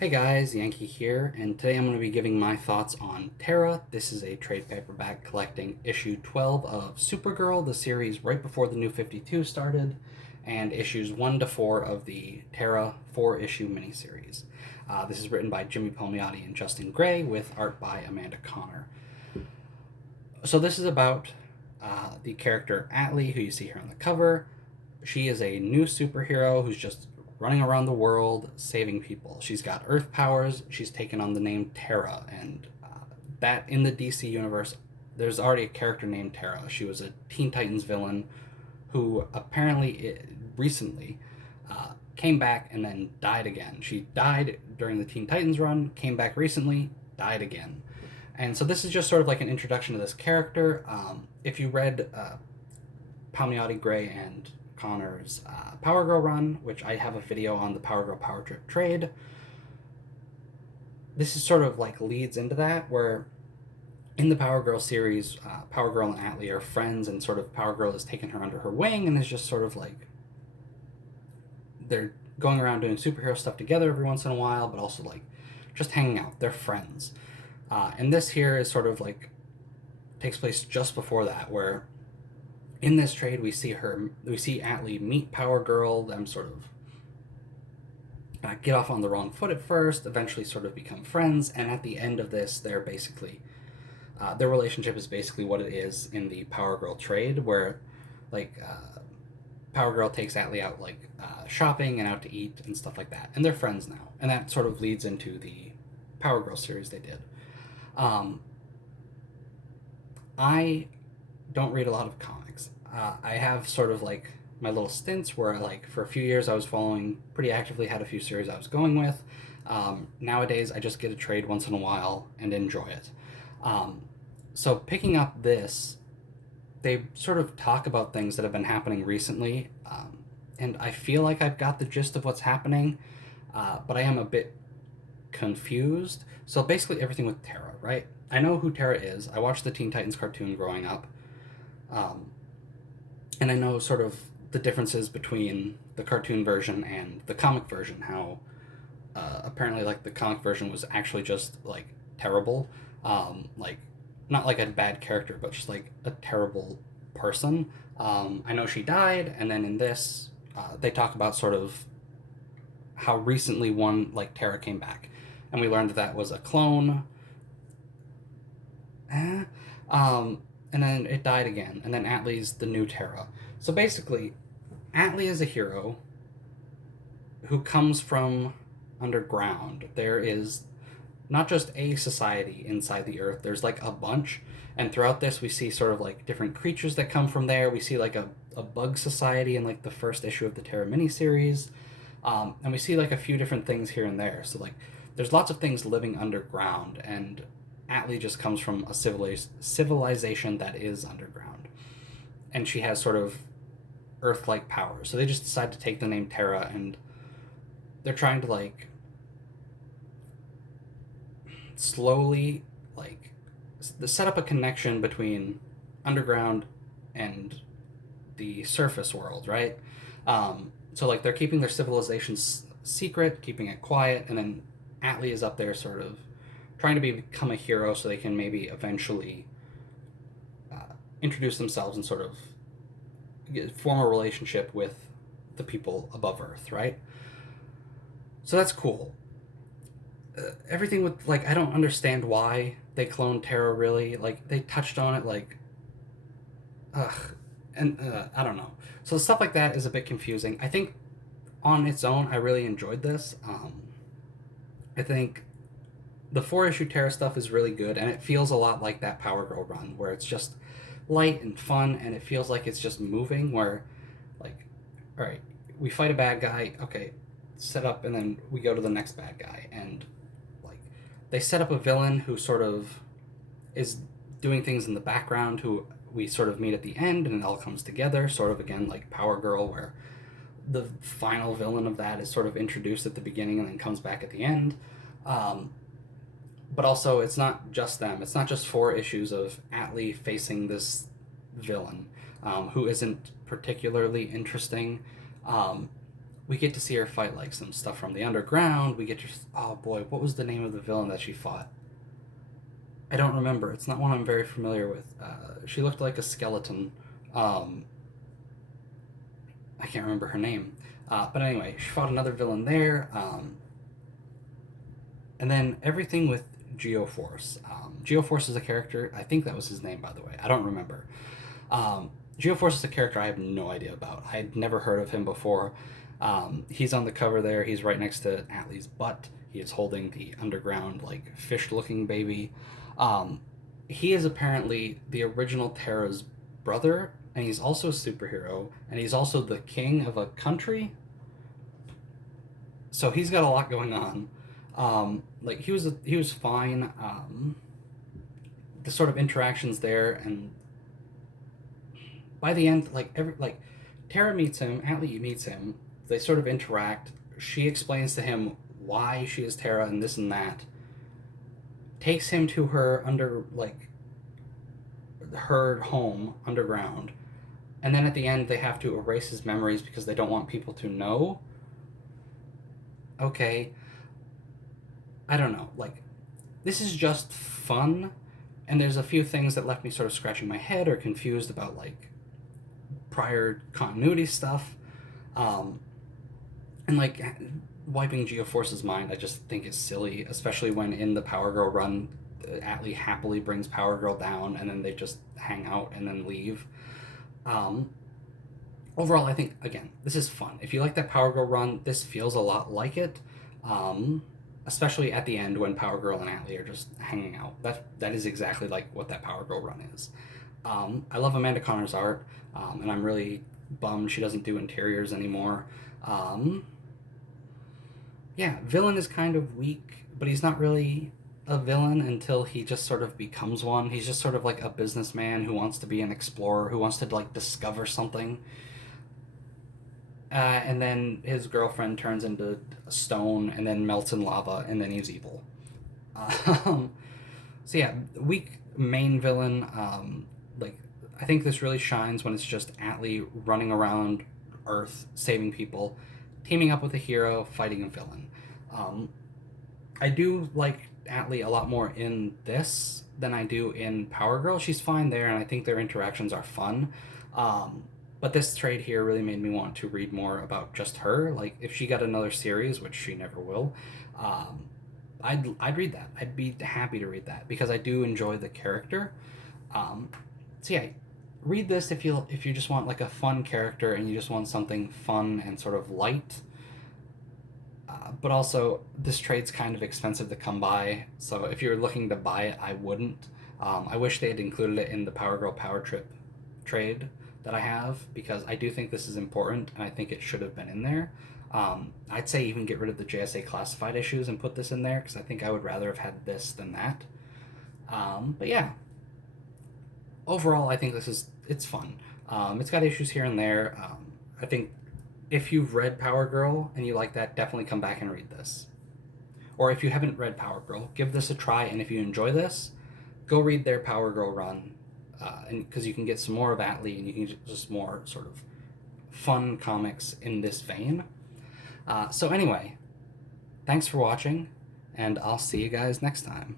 Hey guys, Yankee here, and today I'm going to be giving my thoughts on Terra. This is a trade paperback collecting issue 12 of Supergirl, the series right before the New 52 started, and issues 1 to 4 of the Terra 4-issue miniseries. This is written by Jimmy Palmiotti and Justin Gray, with art by Amanda Connor. So this is about the character Atlee, who you see here on the cover. She is a new superhero who's just running around the world saving people. She's got Earth powers. She's taken on the name Terra, and that in the DC universe, there's already a character named Terra. She was a Teen Titans villain who apparently recently came back and then died again. She died during the Teen Titans run, came back recently, died again. And so this is just sort of like an introduction to this character. If you read Palmiotti, Gray, and Connor's Power Girl run, which I have a video on the Power Girl Power Trip trade, this is sort of like leads into that, where in the Power Girl series, Power Girl and Atlee are friends, and sort of Power Girl has taken her under her wing and is just sort of like, they're going around doing superhero stuff together every once in a while, but also like just hanging out. They're friends. And this here is sort of like takes place just before that, where in this trade we see Atlee meet Power Girl, them sort of get off on the wrong foot at first, eventually sort of become friends, and at the end of this, they're basically their relationship is basically what it is in the Power Girl trade, where like Power Girl takes Atlee out like shopping and out to eat and stuff like that, and they're friends now, and that sort of leads into the Power Girl series they did. I don't read a lot of comics. I have sort of like my little stints where like for a few years I was following pretty actively, had a few series I was going with. Nowadays I just get a trade once in a while and enjoy it. So picking up this, they sort of talk about things that have been happening recently, and I feel like I've got the gist of what's happening, but I am a bit confused. So basically everything with Terra, right? I know who Terra is. I watched the Teen Titans cartoon growing up. And I know sort of the differences between the cartoon version and the comic version, how apparently like the comic version was actually just like terrible. Like not like a bad character, but just like a terrible person. I know she died, and then in this, they talk about sort of how recently one like Terra came back, and we learned that was a clone. And then it died again, and then Atlee's the new Terra. So basically, Atlee is a hero who comes from underground. There is not just a society inside the Earth, there's like a bunch, and throughout this we see sort of like different creatures that come from there. We see like a bug society in like the first issue of the Terra miniseries, and we see like a few different things here and there. So like there's lots of things living underground, and Atlee just comes from a civilization that is underground. And she has sort of Earth-like powers. So they just decide to take the name Terra, and they're trying to like slowly like set up a connection between underground and the surface world, right? So like they're keeping their civilization secret, keeping it quiet, and then Atlee is up there sort of trying to become a hero so they can maybe eventually introduce themselves and sort of form a relationship with the people above Earth, right? So that's cool. Everything with like, I don't understand why they cloned Terra, really. Like they touched on it like and I don't know. So stuff like that is a bit confusing. I think on its own I really enjoyed this. I think the 4-issue Terra stuff is really good, and it feels a lot like that Power Girl run, where it's just light and fun, and it feels like it's just moving, where like, all right, we fight a bad guy, okay, set up, and then we go to the next bad guy, and like they set up a villain who sort of is doing things in the background, who we sort of meet at the end, and it all comes together, sort of again like Power Girl, where the final villain of that is sort of introduced at the beginning and then comes back at the end. But also, it's not just them. It's not just 4 issues of Atlee facing this villain, who isn't particularly interesting. we get to see her fight like some stuff from the underground. We get to, oh boy, what was the name of the villain that she fought? I don't remember. It's not one I'm very familiar with. She looked like a skeleton. Um, I can't remember her name. But anyway, she fought another villain there. And then everything with Geoforce. Geoforce is a character. I think that was his name, by the way. I don't remember. Geoforce is a character I have no idea about. I had never heard of him before. He's on the cover there. He's right next to Atlee's butt. He is holding the underground, like, fish-looking baby. He is apparently the original Terra's brother, and he's also a superhero, and he's also the king of a country. So he's got a lot going on. Like, he was fine. The sort of interactions there, and by the end, like Terra meets him, Atlee meets him. They sort of interact. She explains to him why she is Terra and this and that. Takes him to her her home underground, and then at the end they have to erase his memories because they don't want people to know. Okay, I don't know. Like, this is just fun, and there's a few things that left me sort of scratching my head or confused about, like, prior continuity stuff. And, like, wiping Geoforce's mind, I just think is silly, especially when in the Power Girl run, Atlee happily brings Power Girl down, and then they just hang out and then leave. Overall, I think, again, this is fun. If you like that Power Girl run, this feels a lot like it. Especially at the end when Power Girl and Atlee are just hanging out. That is exactly like what that Power Girl run is. I love Amanda Connor's art, and I'm really bummed she doesn't do interiors anymore. Yeah, villain is kind of weak, but he's not really a villain until he just sort of becomes one. He's just sort of like a businessman who wants to be an explorer, who wants to, like, discover something. And then his girlfriend turns into a stone and then melts in lava, and then he's evil. Um, so yeah, weak main villain. Like, I think this really shines when it's just Atlee running around Earth, saving people, teaming up with a hero, fighting a villain. I do like Atlee a lot more in this than I do in Power Girl. She's fine there, and I think their interactions are fun. But this trade here really made me want to read more about just her. Like, if she got another series, which she never will, I'd read that. I'd be happy to read that because I do enjoy the character. So yeah, read this if you just want, like, a fun character and you just want something fun and sort of light. But also, this trade's kind of expensive to come by, so if you're looking to buy it, I wouldn't. I wish they had included it in the Power Girl Power Trip trade that I have, because I do think this is important, and I think it should have been in there. I'd say even get rid of the JSA classified issues and put this in there, because I think I would rather have had this than that. But yeah, overall, I think it's fun. It's got issues here and there. I think if you've read Power Girl and you like that, definitely come back and read this. Or if you haven't read Power Girl, give this a try, and if you enjoy this, go read their Power Girl run, and because you can get some more of Atlee, and you can get just more sort of fun comics in this vein. So anyway, thanks for watching, and I'll see you guys next time.